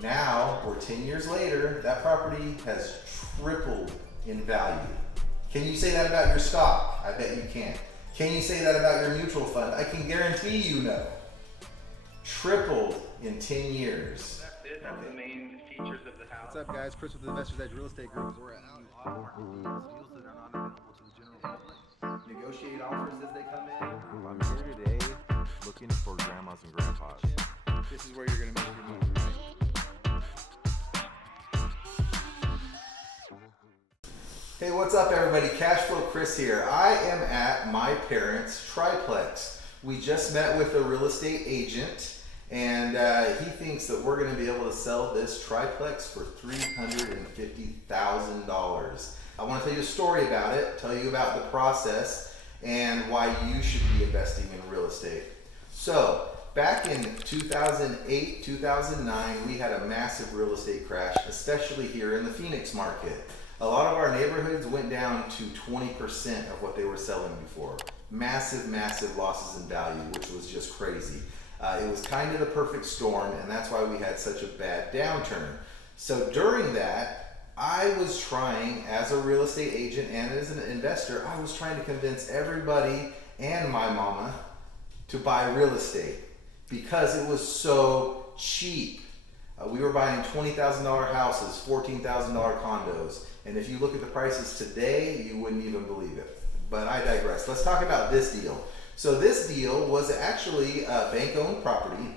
Now, we're 10 years later, that property has tripled in value. Can you say that about your stock? I bet you can't. Can you say that about your mutual fund? I can guarantee you no. Tripled in 10 years. That's it. That's the main features of the house. What's up, guys? Chris with the Investors Edge Real Estate Group. We're out on deals that are not available to the general public. Negotiate offers as they come in. I'm here today looking for grandmas and grandpas. This is where you're going to make your money, right? Hey, what's up everybody? Cashflow Kris here. I am at my parents' Triplex. We just met with a real estate agent and he thinks that we're going to be able to sell this triplex for $350,000. I want to tell you a story about it, tell you about the process and why you should be investing in real estate. So, back in 2008, 2009, we had a massive real estate crash, especially here in the Phoenix market. A lot of our neighborhoods went down to 20% of what they were selling before. Massive, massive losses in value, which was just crazy. It was kind of the perfect storm, and that's why we had such a bad downturn. So during that, I was trying, as a real estate agent and as an investor, I was trying to convince everybody and my mama to buy real estate because it was so cheap. We were buying $20,000 houses, $14,000 condos, and if you look at the prices today, you wouldn't even believe it. But I digress. Let's talk about this deal. So this deal was actually a bank-owned property.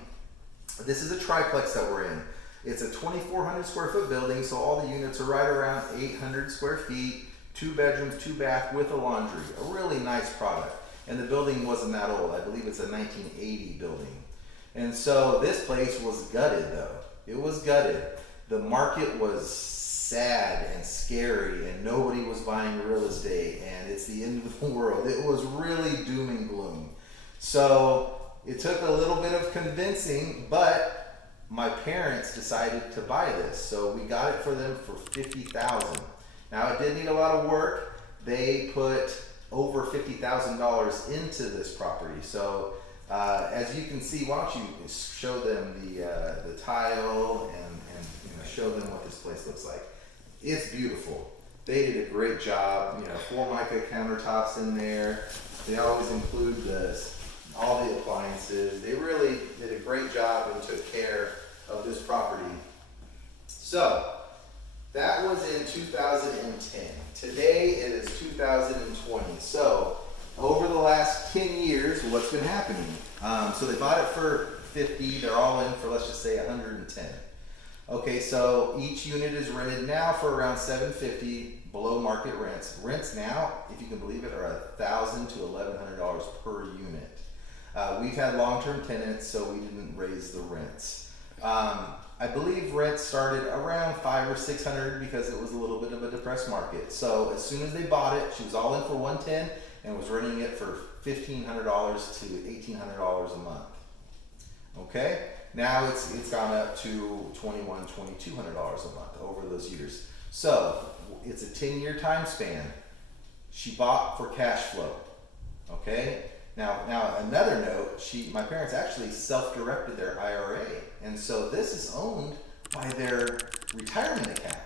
This is a triplex that we're in. It's a 2,400 square foot building, so all the units are right around 800 square feet, 2 bedrooms, 2 bath with a laundry. A really nice product. And the building wasn't that old. I believe it's a 1980 building. And so this place was gutted though. It was gutted. The market was sad and scary and nobody was buying real estate and it's the end of the world. It was really doom and gloom. So it took a little bit of convincing, but my parents decided to buy this. So we got it for them for $50,000. Now it did need a lot of work. They put over $50,000 into this property. So as you can see, why don't you show them the tile and show them what this place looks like. It's beautiful. They did a great job. You know, Formica countertops in there. They always include all the appliances. They really did a great job and took care of this property. So that was in 2010. Today it is 2020. So over the last 10 years, what's been happening? So they bought it for 50. They're all in for, let's just say, 110. Okay, so each unit is rented now for around $750 below market rents. Rents now, if you can believe it, are $1,000 to $1,100 per unit. We've had long-term tenants, so we didn't raise the rents. I believe rents started around $500 or $600 because it was a little bit of a depressed market. So as soon as they bought it, she was all in for 110 and was renting it for $1,500 to $1,800 a month. Okay, now it's gone up to $2,100, $2,200 a month over those years. So it's a 10-year time span. She bought for cash flow. Okay. Now another note. My parents actually self-directed their IRA, and so this is owned by their retirement account.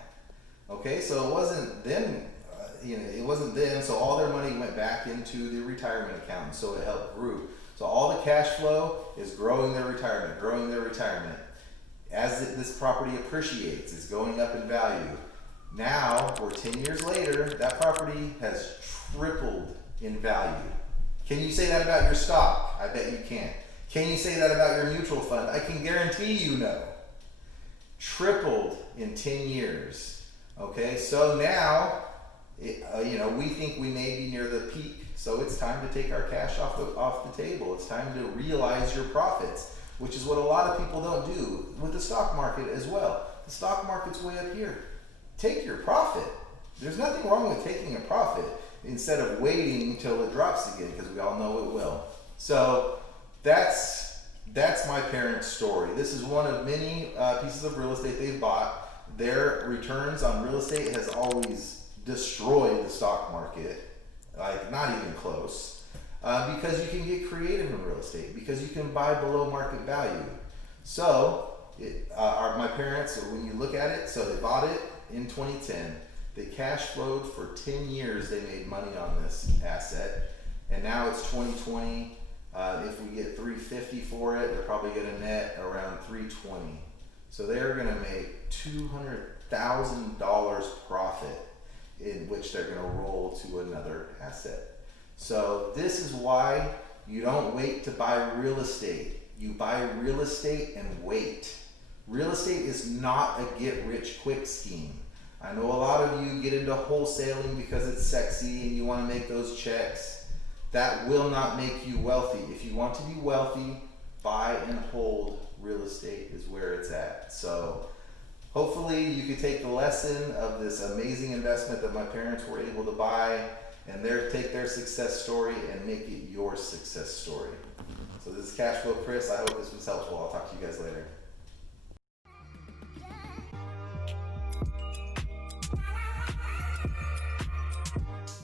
Okay, so it wasn't them. It wasn't them. So all their money went back into the retirement account, so it helped grew. So all the cash flow is growing their retirement, growing their retirement. As this property appreciates, it's going up in value. Now we're 10 years later. That property has tripled in value. Can you say that about your stock? I bet you can't. Can you say that about your mutual fund? I can guarantee you no. Tripled in 10 years. Okay, so now, we think we may be near the peak. So it's time to take our cash off the table. It's time to realize your profits, which is what a lot of people don't do with the stock market as well. The stock market's way up here. Take your profit. There's nothing wrong with taking a profit instead of waiting until it drops again, because we all know it will. So that's my parents' story. This is one of many pieces of real estate they've bought. Their returns on real estate has always destroyed the stock market, like not even close, because you can get creative in real estate, because you can buy below market value. So My parents, when you look at it, so they bought it in 2010. They cash flowed for 10 years. They made money on this asset, and now it's 2020. If we get 350 for it, they're probably going to net around 320. So they're going to make $200,000 profit, in which they're going to roll to another asset. So this is why you don't wait to buy real estate. You buy real estate and wait. Real estate is not a get-rich-quick scheme. I know a lot of you get into wholesaling because it's sexy and you want to make those checks. That will not make you wealthy. If you want to be wealthy, buy and hold. Real estate is where it's at. So hopefully you could take the lesson of this amazing investment that my parents were able to buy and take their success story and make it your success story. So this is Cashflow Kris. I hope this was helpful. I'll talk to you guys later.